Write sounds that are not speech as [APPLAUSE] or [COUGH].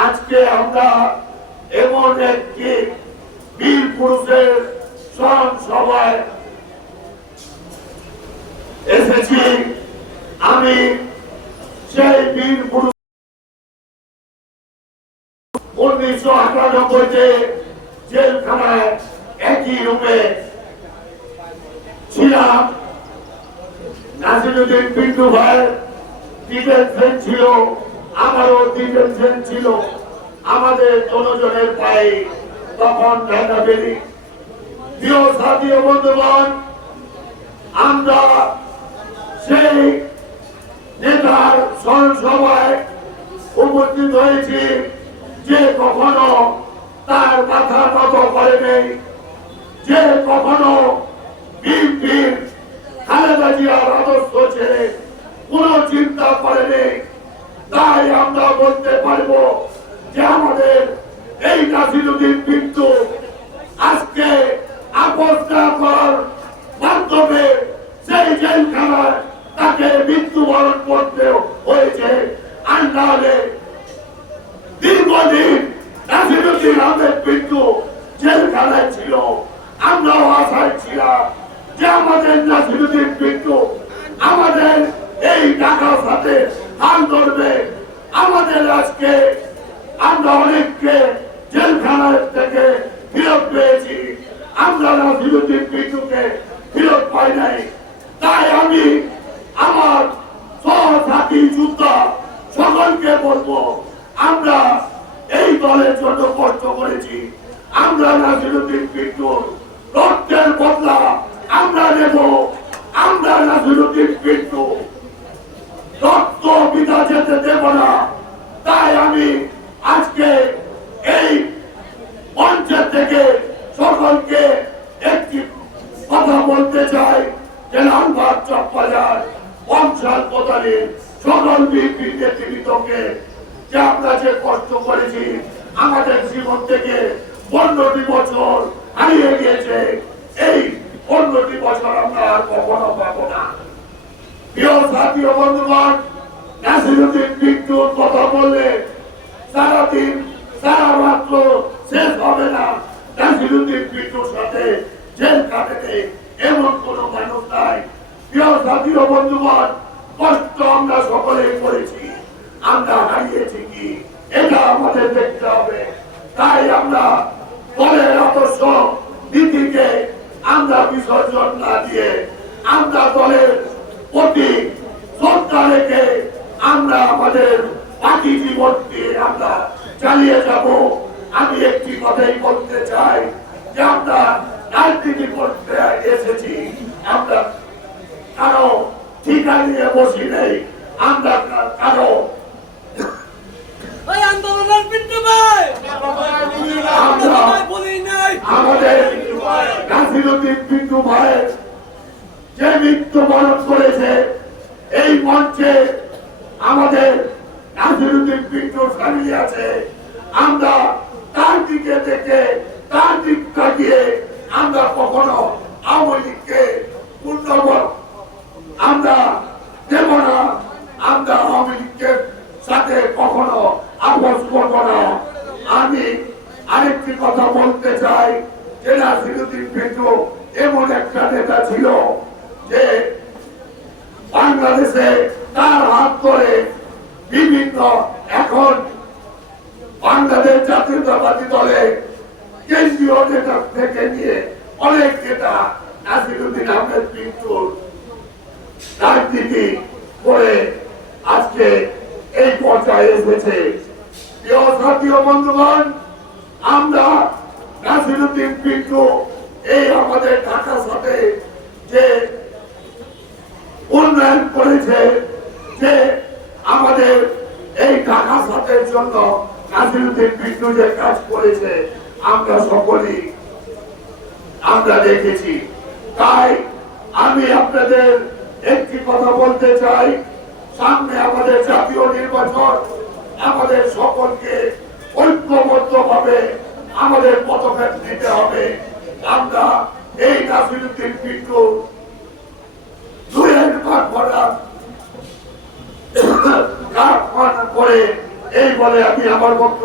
আজকে আমরা এমন একটি বীর পুরুষের স্মরণ সভায় এসেছি। আমি সেই বীর পুরুষ উনিশশো আটানব্বইতে জেলখানায় একই রুমে ছিলাম। নাসিরুদ্দিন পিন্টু ভাই ডিটেনশন ছিল। আমারও ডিটেনশন ছিল, আমাদের দনজনের পায়ে তখন ঢাকা বেরি। প্রিয় সাথী বন্ধুগণ, আমরা সেই নেতার স্মরণ উপস্থিত হয়েছি যে কখনো তার মাথা নত করে নেই যে কখনো খালেদা জিয়ার আদর্শ ছেড়ে কোন চিন্তা করেনি। তাই আমরা বলতে পারব যে আমাদের এই নাসিরুদ্দিন কিন্তু আজকে আপোষ না করার মাধ্যমে সেই জেলখানায় তাকে মৃত্যুবরণ করতে হয়েছে। আর নাহলে দীর্ঘদিন নাসিরুদ্দিন আহমেদ কিন্তু জেলখানায় ছিল। আমরাও আশায় ছিলাম যে আমাদের নাসিরুদ্দিন কিন্তু আমাদের এই টাকার সাথে হাল আজকে আমরা অনেককে জেলখানার থেকে ফিরত পেয়েছি। আমরা নাসিরুদ্দিন পিন্টুকে ফিরত পাই নাই। তাই আমি আমার সহসাথী যোদ্ধা সকলকে বলব, আমরা এই দলের জন্য কষ্ট করেছি, আমরা নাসিরুদ্দিন পিন্টুর রক্তের বদলা আমরা নেব, আমরা নাসিরুদ্দিন পিন্টু রক্ত বিদা যেতে দেব না তাই আমি আজকে এই মঞ্চের থেকে সকলকে একটি কথা বলতে চাই যে লালবাগ চকবাজার বংশাল কোতালির সকল বিপি নেতৃত্বকে যে আমরা যে কষ্ট করেছি, আমাদের জীবন থেকে পনেরোটি বছর হারিয়ে গিয়েছে, এই পনেরোটি বছর আমরা আর কখনো পাবো না। প্রিয় সাথী বন্ধুগণ, নাসিরুদ্দিন পিন্টুর কথা বললে সারাদিন, সারা রাত্র পিন্টুর সাথে জেল কাটেতে এমন কোন মানুষ নাই। প্রিয় জাতীয় বন্ধুগণ, কষ্ট আমরা সকলেই করেছি, আমরা হারিয়েছি কি? এটা আমাদের দেখতে হবে। তাই আমরা দলের আদর্শ নীতিকে আমরা বিসর্জন না দিয়ে আমরা দলের প্রতি শ্রদ্ধা রেখে আমরা আমাদের বাকি জীবন দিয়ে আমরা চালিয়ে যাব আমি একটি কথাই বলতে চাই যে আমরা রাজনীতি করতে এসেছি আমরা কারও ঠিকা নিয়ে বসি নেই আমরা কারও ওই আন্দোলনের পিন্টু ভাই ভাই আমাদের নাসিরুদ্দিন পিন্টু ভাইয়ের যে মৃত্যুবরণ করেছে এই মঞ্চে আমাদের নাসিরুদ্দিন পিন্টুর ফ্যামিলি আছে আমরা তার দিকে দেখে তার দিক তাকিয়ে আমরা কখনো আওয়ামী লীগকে আমরা দেব না, আমরা আওয়ামী লীগের সাথে কখনো আপোষ করব না। আমি আরেকটি কথা বলতে চাই যে নাসিরুদ্দিন পেটু এমন একটা নেতা ছিল যে বাংলাদেশে তার হাত ধরে বিভিন্ন এখন বাংলাদেশ জাতীয়তাবাদী দলে কেন্দ্রীয় নেতা থেকে নিয়ে অনেক নেতা নাসিরুদ্দিন আহমেদ পিন্টুর রাজনীতি করে আজকে এই পর্যায়ে এসেছে প্রিয় সাথী বন্ধুগণ, আমরা নাসিরুদ্দিন পিন্টু, এই আমাদের ঢাকার সাথে যে উন্নয়ন করেছে, যে আমাদের এই ঢাকা সাথের জন্য নাসিরুদ্দিন পিন্টু যে কাজ করেছে, আমরা সকলেই, আমরা দেখেছি। তাই আমি আপনাদের একটি কথা বলতে চাই, সামনে আমাদের জাতীয় নির্বাচন আমাদের সকলকে ঐক্যবদ্ধ ভাবে আমাদের পদক্ষেপ নিতে হবে। আমরা এই নাসিরুদ্দিন পিন্টু [COUGHS] করে এই বলে আমি আমার বক্তব্য